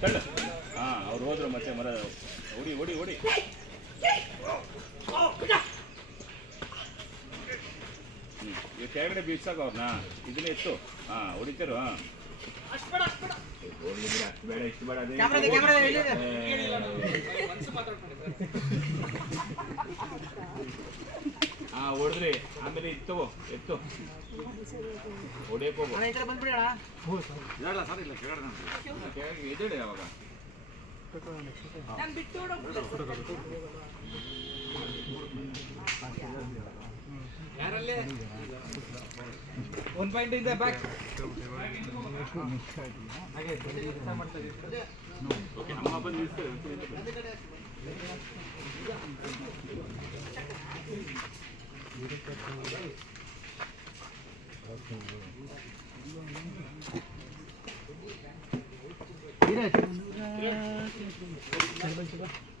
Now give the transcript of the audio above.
ತಳ್ಳು ಹಾಂ ಅವ್ರು ಹೋದ್ರು ಮತ್ತೆ ಮರ ಹೊಡಿ ಹೊಡಿ ಹೊಡಿ ಹ್ಞೂ ಈಗ ಕೆಳಗಡೆ ಬೀಳ್ಸಾಕ ಅವ್ರನ್ನ ಇದನ್ನ ಎತ್ತು. ಹಾಂ ಹೊಡಿತಾರು ಹಾಂ. ಬಿಡ, ಅಷ್ಟು ಬೇಡ ಇಷ್ಟು ಬೇಡ ಅದೇ ಹಾ ಹೊಡೆದ್ರಿ. ಆಮೇಲೆ ಇತ್ತು ಎತ್ತು ಹೊಡಿಯಕ್ ಹೋಗು. ಇದಲ್ಲ ಸರ್. ಇಲ್ಲ ಕೆಳಗಡೆ ಕೆಳಗೆ ಎದ್ದೇಳಿ ಅವಾಗ ಒನ್ ಪಾಯಿಂಟ್ ಇಂದ ಬ್ಯಾಕ್ ಓಕೆ ನಮ್ಮ ಬಂದು 이래. 잘 봐, 잘 봐.